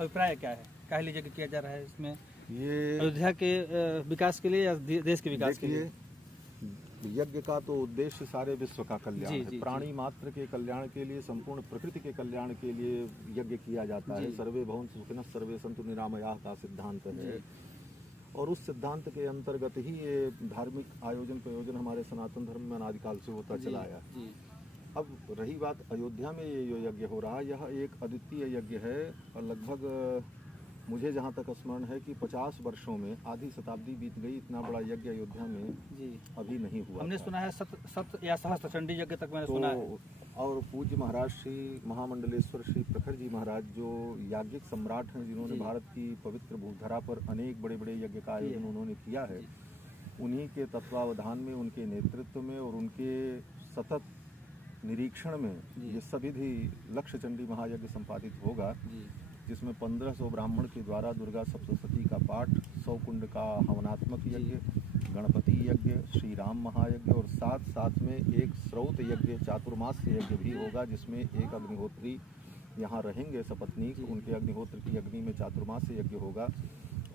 अभिप्राय क्या है, काहे लिए यज्ञ किया जा रहा है इसमें? ये अयोध्या के विकास के लिए या देश के विकास के लिए? यज्ञ का तो उद्देश्य सारे विश्व का कल्याण जी, है। जी, प्राणी मात्र के कल्याण के लिए, संपूर्ण प्रकृति के कल्याण के लिए यज्ञ किया जाता है। सर्वे भवन्तु सुखिनः सर्वे सन्तु निरामयाः का सिद्धांत है, और उस सिद्धांत के अंतर्गत ही ये धार्मिक आयोजन प्रयोजन हमारे सनातन धर्म में अनादिकाल से होता चला आया है। अब रही बात अयोध्या में ये जो यज्ञ हो रहा है, यह एक अद्वितीय यज्ञ है, और लगभग मुझे जहाँ तक स्मरण है कि 50 वर्षों में आधी शताब्दी बीत गई, इतना बड़ा यज्ञ अयोध्या में अभी नहीं हुआ। हमने सुना है सत या सहस्त्र चंडी यज्ञ तक मैंने सुना है। और पूज्य महाराज श्री महामंडलेश्वर श्री प्रखर जी महाराज जो याज्ञिक सम्राट हैं, जिन्होंने भारत की पवित्र भूधरा पर अनेक बड़े बड़े यज्ञ का आयोजन उन्होंने किया है, उन्हीं के तत्वावधान में, उनके नेतृत्व में और उनके सतत निरीक्षण में ये सविधि लक्ष्य चंडी महायज्ञ संपादित होगा, जिसमें 1500 ब्राह्मण के द्वारा दुर्गा सप्तशती का पाठ, 100 कुंड का हवनात्मक यज्ञ, गणपति यज्ञ, श्री राम महायज्ञ और साथ साथ में एक श्रौत यज्ञ, चातुर्मास्य यज्ञ भी होगा, जिसमें एक अग्निहोत्री यहाँ रहेंगे सपत्नीक, उनके अग्निहोत्र की अग्नि में चातुर्मास्य यज्ञ होगा,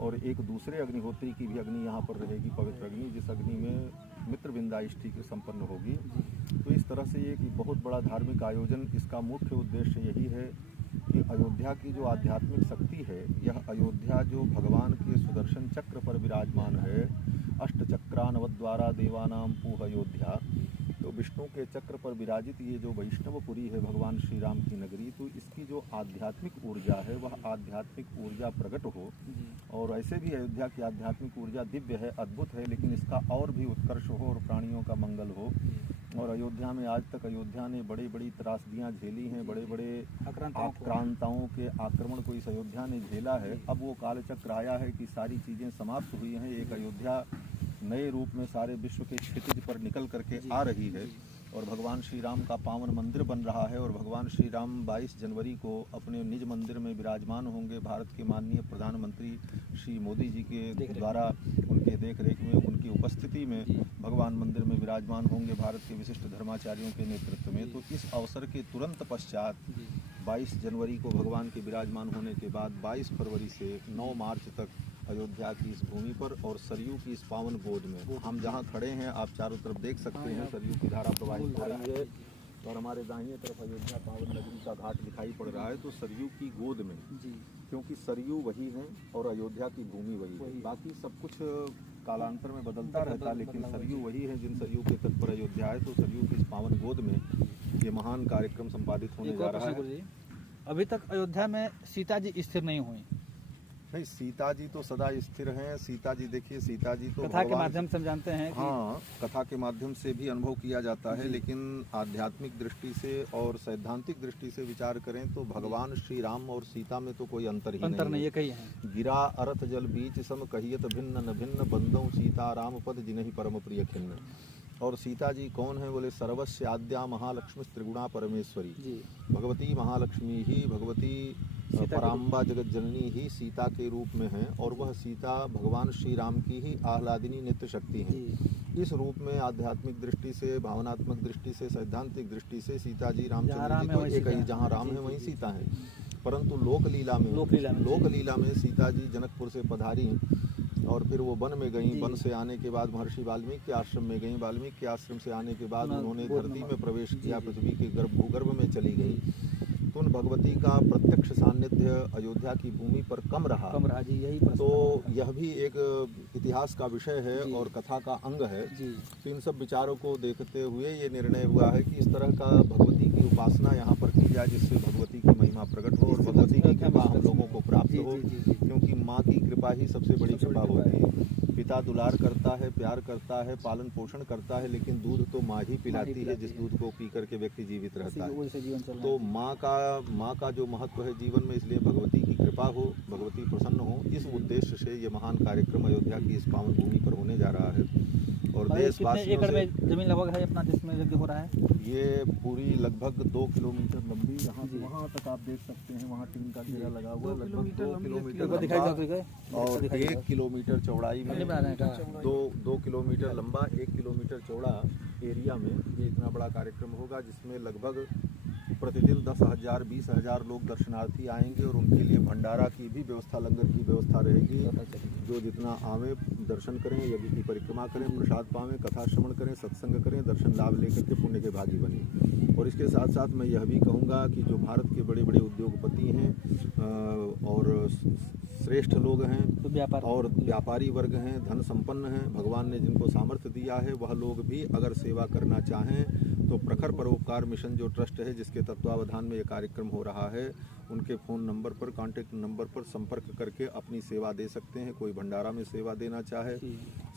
और एक दूसरे अग्निहोत्री की भी अग्नि यहाँ पर रहेगी, पवित्र अग्नि, जिस अग्नि में मित्रविंदा इष्टिक संपन्न होगी। तो इस तरह से ये कि बहुत बड़ा धार्मिक आयोजन, इसका मुख्य उद्देश्य यही है कि अयोध्या की जो आध्यात्मिक शक्ति है, यह अयोध्या जो भगवान के सुदर्शन चक्र पर विराजमान है, अष्टचक्रानवद्वारा देवानाम पूह अयोध्या, तो विष्णु के चक्र पर विराजित ये जो वैष्णवपुरी है भगवान श्री राम की नगरी, तो इसकी जो आध्यात्मिक ऊर्जा है वह आध्यात्मिक ऊर्जा प्रकट हो। और ऐसे भी अयोध्या की आध्यात्मिक ऊर्जा दिव्य है, अद्भुत है, लेकिन इसका और भी उत्कर्ष हो और प्राणियों का मंगल हो। और अयोध्या में आज तक अयोध्या ने बड़ी बड़ी त्रासदियाँ झेली हैं, बड़े बड़े आक्रांताओं के आक्रमण को इस अयोध्या ने झेला है। अब वो कालचक्र आया है कि सारी चीज़ें समाप्त हुई हैं, एक अयोध्या नए रूप में सारे विश्व के क्षितिज पर निकल करके आ रही है, और भगवान श्री राम का पावन मंदिर बन रहा है, और भगवान श्री राम 22 जनवरी को अपने निज मंदिर में विराजमान होंगे। भारत के माननीय प्रधानमंत्री श्री मोदी जी के द्वारा उनके देख रेख में, उनकी उपस्थिति में भगवान मंदिर में विराजमान होंगे भारत के विशिष्ट धर्माचार्यों के नेतृत्व में। तो इस अवसर के तुरंत पश्चात 22 जनवरी को भगवान के विराजमान होने के बाद 22 फरवरी से 9 मार्च तक अयोध्या की इस भूमि पर और सरयू की इस पावन गोद में, हम जहाँ खड़े हैं आप चारों तरफ देख सकते हैं, सरयू की धारा प्रवाहित हो रही है, और हमारे दाहिने तरफ अयोध्या पावन नगरी का घाट दिखाई पड़ रहा है। तो सरयू की गोद में, क्योंकि सरयू वही है और अयोध्या की भूमि वही है, बाकी सब कुछ कालांतर में बदलता रहता है, लेकिन सरयू वही है। जिन सरयू के तट पर अयोध्या है, तो सरयू की इस पावन गोद में ये महान कार्यक्रम संपादित होने जा रहा है। अभी तक अयोध्या में सीता जी स्थिर नहीं हुई। नहीं, सीता जी तो सदा स्थिर हैं। सीता जी देखिए, सीता जी तो कथा के माध्यम से हम जानते हैं कि हाँ, कथा के माध्यम से भी अनुभव किया जाता है, लेकिन आध्यात्मिक दृष्टि से और सैद्धांतिक दृष्टि से विचार करें तो भगवान श्री राम और सीता में तो कोई अंतर नहीं है। गिरा अर्थ जल बीच सम कहियत भिन्न न भिन्न, बंदों सीता राम पद जिन्हि परम प्रिय खिन्न। और सीता जी कौन है बोले, सर्वस्य आद्या महालक्ष्मी त्रिगुणा परमेश्वरी, भगवती महालक्ष्मी ही, भगवती पराम्बा जगत जननी ही सीता के रूप में है, और वह सीता भगवान श्री राम की ही आह्लादिनी नित्य शक्ति है। इस रूप में आध्यात्मिक दृष्टि से, भावनात्मक दृष्टि से, सैद्धांतिक दृष्टि से सीता जी रामचंद्र जी को एक ही, जहाँ राम है वहीं सीता है। परंतु लोकलीला में सीता जी जनकपुर से पधारी और फिर वो वन में गई, वन से आने के बाद महर्षि वाल्मीकि के आश्रम में गई, वाल्मीकि के आश्रम से आने के बाद उन्होंने धरती में प्रवेश किया, पृथ्वी के भूगर्भ में चली गई। तो उन भगवती का प्रत्यक्ष सान्निध्य अयोध्या की भूमि पर कम रहा जी, यही तो यह भी एक इतिहास का विषय है और कथा का अंग है। तो इन सब विचारों को देखते हुए ये निर्णय हुआ है कि इस तरह का भगवती की उपासना यहाँ पर की जाए, जिससे भगवती की महिमा प्रकट हो और भगवती की कृपा हम लोगों को प्राप्त हो, क्योंकि माँ की कृपा ही सबसे बड़ी कृपा होती है। पिता दुलार करता है, प्यार करता है, पालन पोषण करता है, लेकिन दूध तो माँ ही पिलाती है, जिस दूध को पी करके व्यक्ति जीवित रहता है। तो माँ का जो महत्व है जीवन में, इसलिए भगवती की कृपा हो, भगवती प्रसन्न हो, इस उद्देश्य से ये महान कार्यक्रम अयोध्या की इस पावन भूमि पर होने जा रहा है। और देशवासियों से जमीन लगभग है अपना जिसमें यज्ञ हो रहा है, ये पूरी लगभग 2 किलोमीटर लंबी, यहाँ से वहाँ तक आप देख सकते हैं, वहाँ टीन का घेरा लगा हुआ है, लगभग 2 किलोमीटर और 1 किलोमीटर चौड़ाई में, 2 किलोमीटर लंबा, 1 किलोमीटर चौड़ा एरिया में ये इतना बड़ा कार्यक्रम होगा, जिसमें लगभग प्रतिदिन 10,000 20,000 लोग दर्शनार्थी आएंगे और उनके लिए भंडारा की भी व्यवस्था, लंगर की व्यवस्था रहेगी। जो जितना आवे दर्शन करें, यज्ञ की परिक्रमा करें, प्रसाद पावें, कथा श्रवण करें, सत्संग करें, दर्शन लाभ लेकर के पुण्य के भागी बने। और इसके साथ साथ मैं यह भी कहूँगा कि जो भारत के बड़े बड़े उद्योगपति हैं और श्रेष्ठ लोग हैं और व्यापारी वर्ग हैं, धन संपन्न हैं, भगवान ने जिनको सामर्थ्य दिया है, वह लोग भी अगर सेवा करना चाहें तो प्रखर परोपकार मिशन जो ट्रस्ट है, जिसके तत्वावधान में ये कार्यक्रम हो रहा है, उनके फ़ोन नंबर पर, कॉन्टैक्ट नंबर पर संपर्क करके अपनी सेवा दे सकते हैं। कोई भंडारा में सेवा देना चाहे,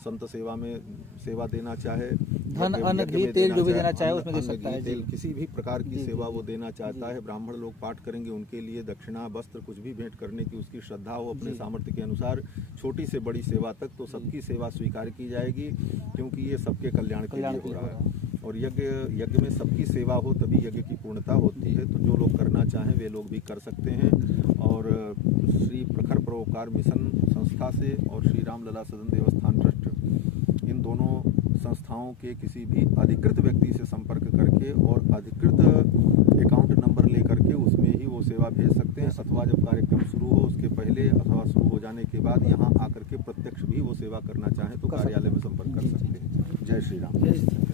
संत सेवा में सेवा देना चाहे, धन अन्न घी तेल जो भी देना चाहे उसमें दे सकता है। तेल किसी भी प्रकार की सेवा वो देना चाहता है। ब्राह्मण लोग पाठ करेंगे, उनके लिए दक्षिणा, वस्त्र कुछ भी भेंट करने की उसकी श्रद्धा हो अपने सामर्थ्य के अनुसार, छोटी से बड़ी सेवा तक, तो सबकी सेवा स्वीकार की जाएगी, क्योंकि ये सबके कल्याण के लिए हो रहा है। और यज्ञ में सबकी सेवा हो तभी यज्ञ की पूर्णता होती है। तो जो लोग करना चाहें वे लोग भी कर सकते हैं। और श्री प्रखर परोपकार मिशन संस्था से और श्री रामलला सदन देवस्थान ट्रस्ट, इन दोनों संस्थाओं के किसी भी अधिकृत व्यक्ति से संपर्क करके और अधिकृत अकाउंट नंबर लेकर के उसमें ही वो सेवा भेज सकते हैं, अथवा जब कार्यक्रम शुरू हो उसके पहले अथवा शुरू हो जाने के बाद यहाँ आकर के प्रत्यक्ष भी वो सेवा करना चाहें तो कार्यालय में संपर्क कर सकते हैं। जय श्री राम।